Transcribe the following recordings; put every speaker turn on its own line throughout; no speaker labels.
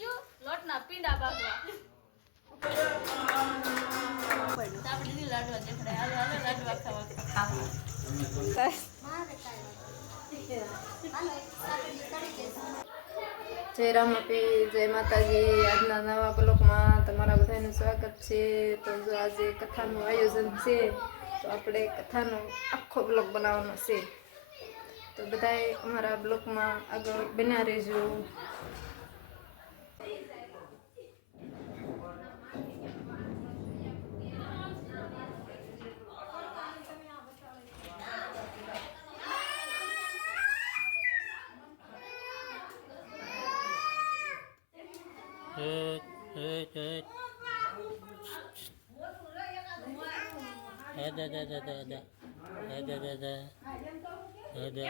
કલેજીયું લોટના પીંડા ભાગવા.
જય રામાપી જય માતાજી. આજના નવા બ્લોકમાં તમારા બધાનું સ્વાગત છે. તો જો આજે કથાનું આયોજન છે, તો આપણે કથાનો આખો બ્લોક બનાવવાનો છે. તો બધાએ અમારા બ્લોકમાં આગળ બન્યા રહેજો.
Ada, ada, ada, ada, ada. Ada, ada, ada. Ada.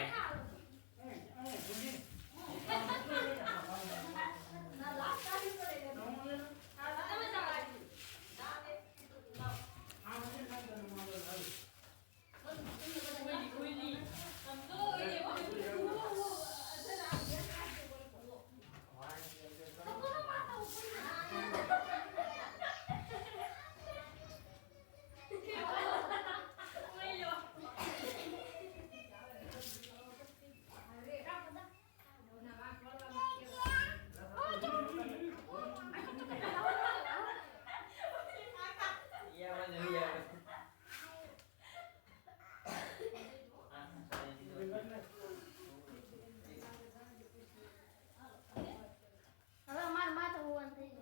હવે માર માથે હોવાનું થઈ ગયું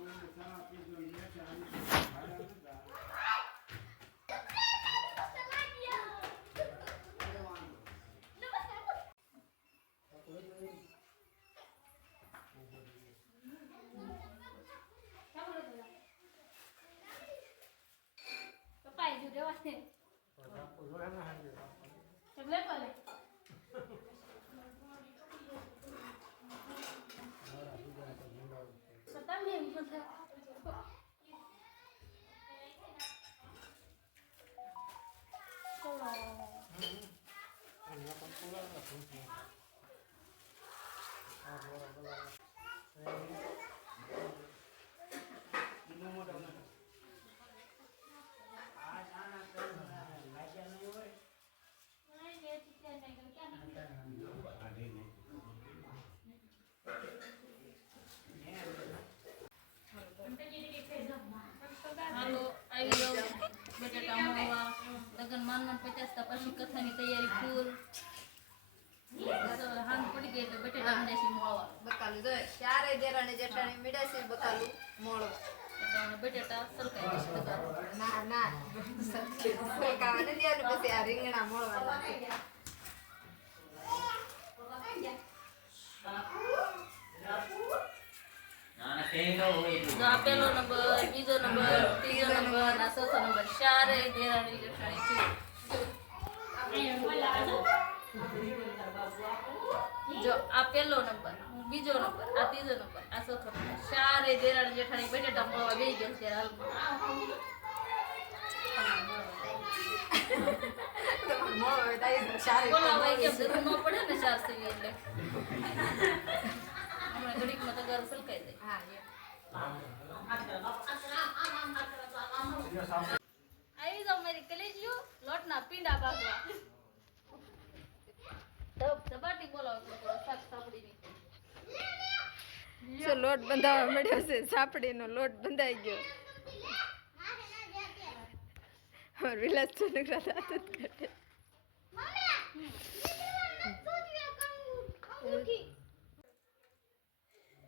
એટલે ભલે તો તમને એમ થશે. ચલો હાલો આવી જાઓ બટાટા મોવા લગન માનમાન પચાસ તા પછી કથાની તૈયારી ફૂલ તો હાંગ પડી ગઈ એટલે બટાટા મંડાસી મોવા
બકાલું જોઈએ ચારે દેરાણી જેઠાણી મીડાસી બકાલું મોળો
એટલે હવે બટાટા સલકાઈ જશે બધા.
ના ના નથી દેવાનું પછી આ રીંગણા મોળવાના
પહેલો નંબર બીજો નંબર ત્રીજો નંબર ચોથો નંબર ચારે જેઠાણી જો, આ પેલો નંબર, બીજો નંબર, આ ત્રીજો નંબર, આ ચોથો ચારે દેરાણી જેઠાણી બટેટા મળવા બેસી ગયા છે હાલમાં.
આવી
જાઓ મારી કલેજીઓ લોટના પીંડા ભાગવા ધબ ધબાટી બોલાવો
જો લોટ બંધાવા મળ્યો છે સાપડીનો લોટ બંધાઈ ગયો વિલાસજનક રાતે આદત કરે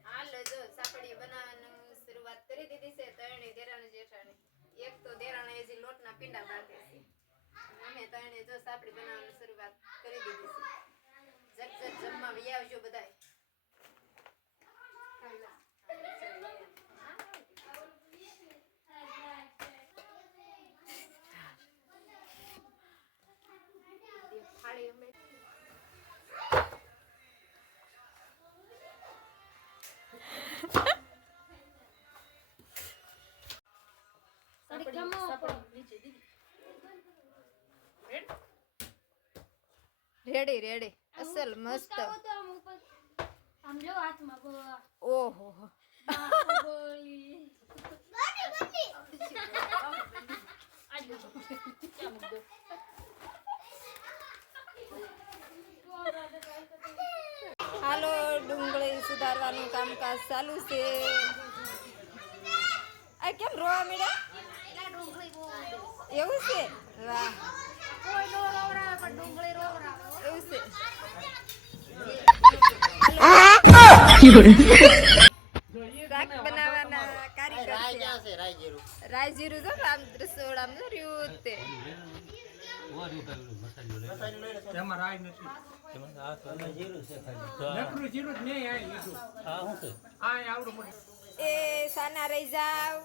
હાલો જો સાપડી બનાવવાનું શરૂઆત કરી દીધી છે તરણી દેરાણી જેઠાણી એક તો દેરાણી હજી લોટના પીંડા બાંધે છે અમે તરણે જો સાપડી બનાવવાની શરૂઆત કરી દીધી છે જગ જગ જમવા વ્યાવજો બધાય રેડી? રેડી અસલ મસ્ત. ઓહો. હાલો ડુંગળી સુધારવાનું કામકાજ ચાલુ છે. આ કેમ રોવા મળ્યા એવું છે? વાહ. એવું છે શાક બનાવવાના કારીગર છે.
રાય જીરું
જો આમ રસોડામાં રહ્યું તે.
એમાં નથી.
જીરું છે ખાલી
નકરું જીરું જ નહીં આ લીધું.
આ શું છે?
આ આવડું મોટું.
એ સાના રહી જાવ.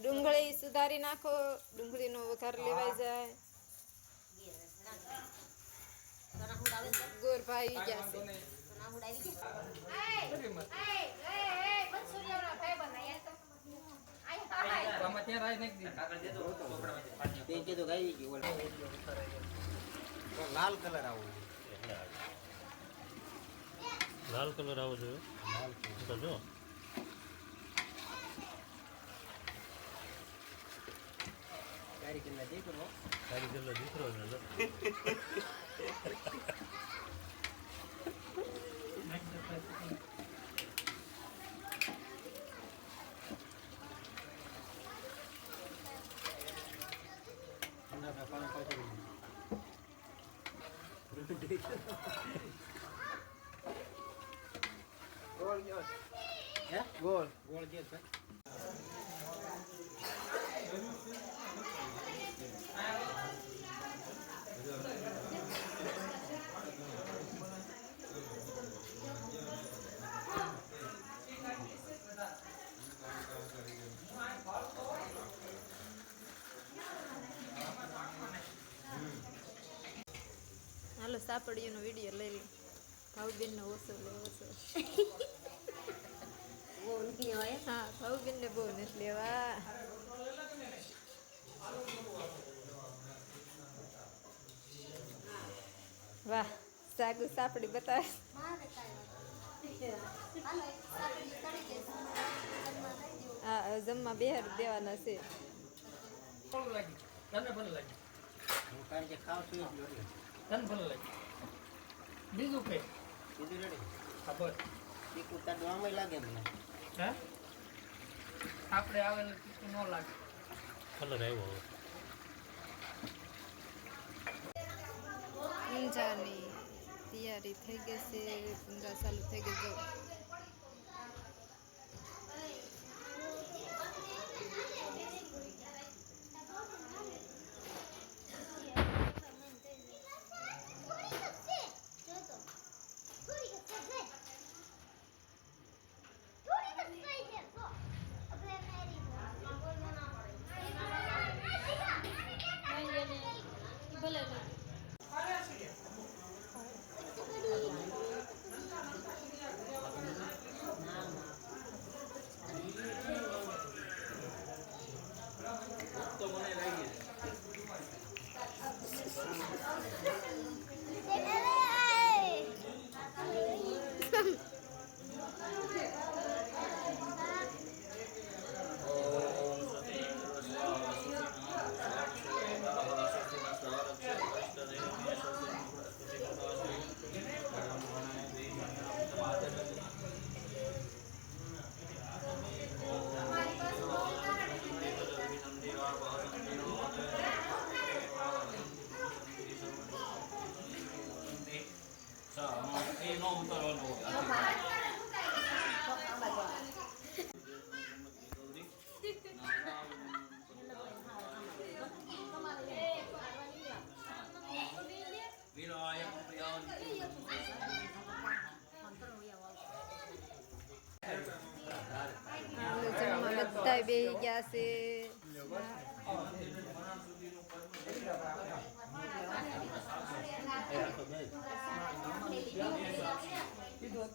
ડુંગળી સુધારી નાખો. ડુંગળીનો વઘાર લેવાઈ જાય. ગોરભાઈ ગયા છે.
આમાં ત્યાં રાય નાખી દીધી.
તે કીધું ગાઈ ગયું. લાલ કલર આવો
લાલ કલર. આવો જોઈએ જો.
ઠંડા પાણી પાછી હે ગોળ
સાપડીઓનો વીડિયો લઈ લો ભાવબેનનો ઓછો લેવો છે હા ભાવબેનને બહુ નથી લેવા. વાહ સાગુ સાપડી બતાવે. હા જમવા બે દેવાના છે.
તમને ભલે લાગે
હું કારણ કે ખાવ છું લો.
તને ભલું લાગી બીજું કઈ?
બીજું રેડી
ખબર.
તીખું તાડું આમાંય લાગે મને.
હે? આપણે આવેલું કીતું ન લાગે.
કલર આવ્યો હવે.
ઊંઝાની તૈયારી થઈ ગઈ છે ઊંઝા ચાલુ થઈ ગઈ બેહી ગયા છે.
કીધું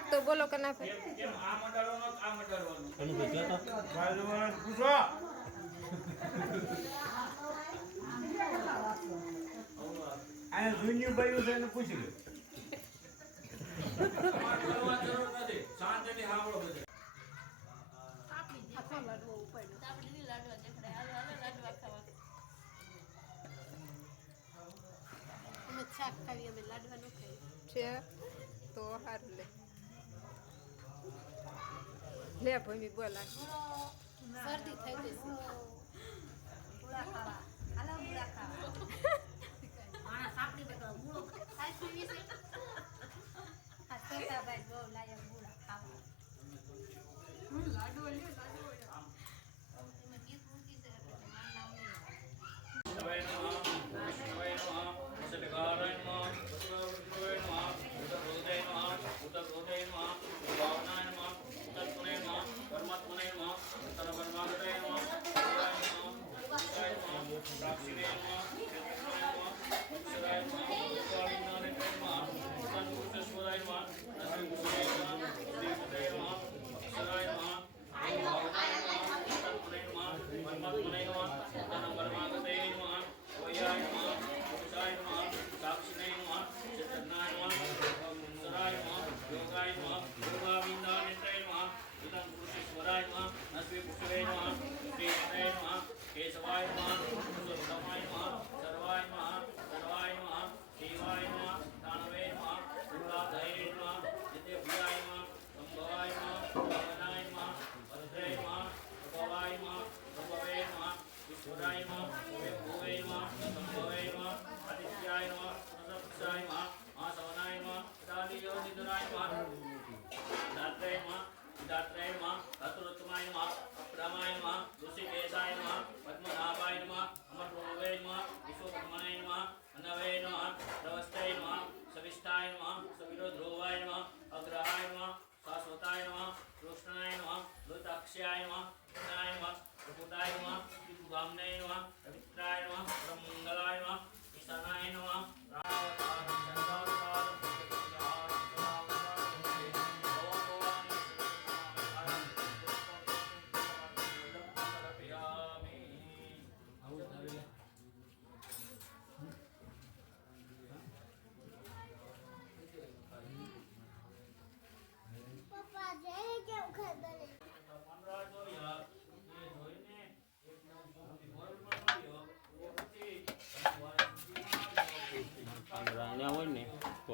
ભાગ તો
બોલો કે
નાખો લાડવાનું ખાઈ છે
તો સારું લે લે ભૂમિ બોલા
શરદી થઈ
ગઈ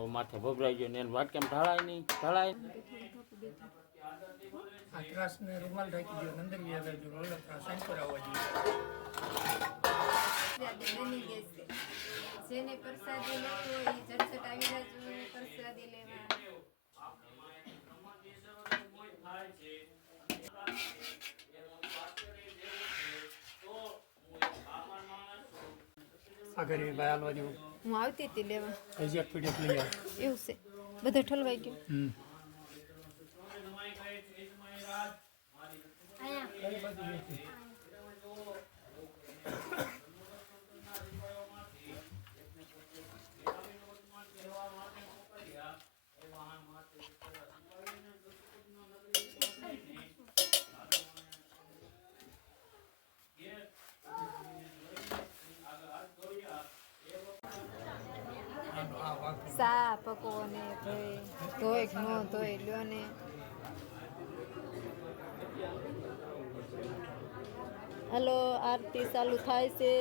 તો માથે ભભરાઈ ગયો ને એને વાત કેમ ઢાળાય નહીં. ઢાળાય
પ્રસાદી લેવો એ ઝટઝટ આવી જજો પ્રસાદી લેવો.
આગળ એ ભાઈ હાલવા
હું આવતી હતી લેવા.
હજી એક પીડીએફ લઈ આવ.
એવું છે. બધે ઠલવાઈ ગયું.
હમ.
હલો આરતી ચાલુ થાય છે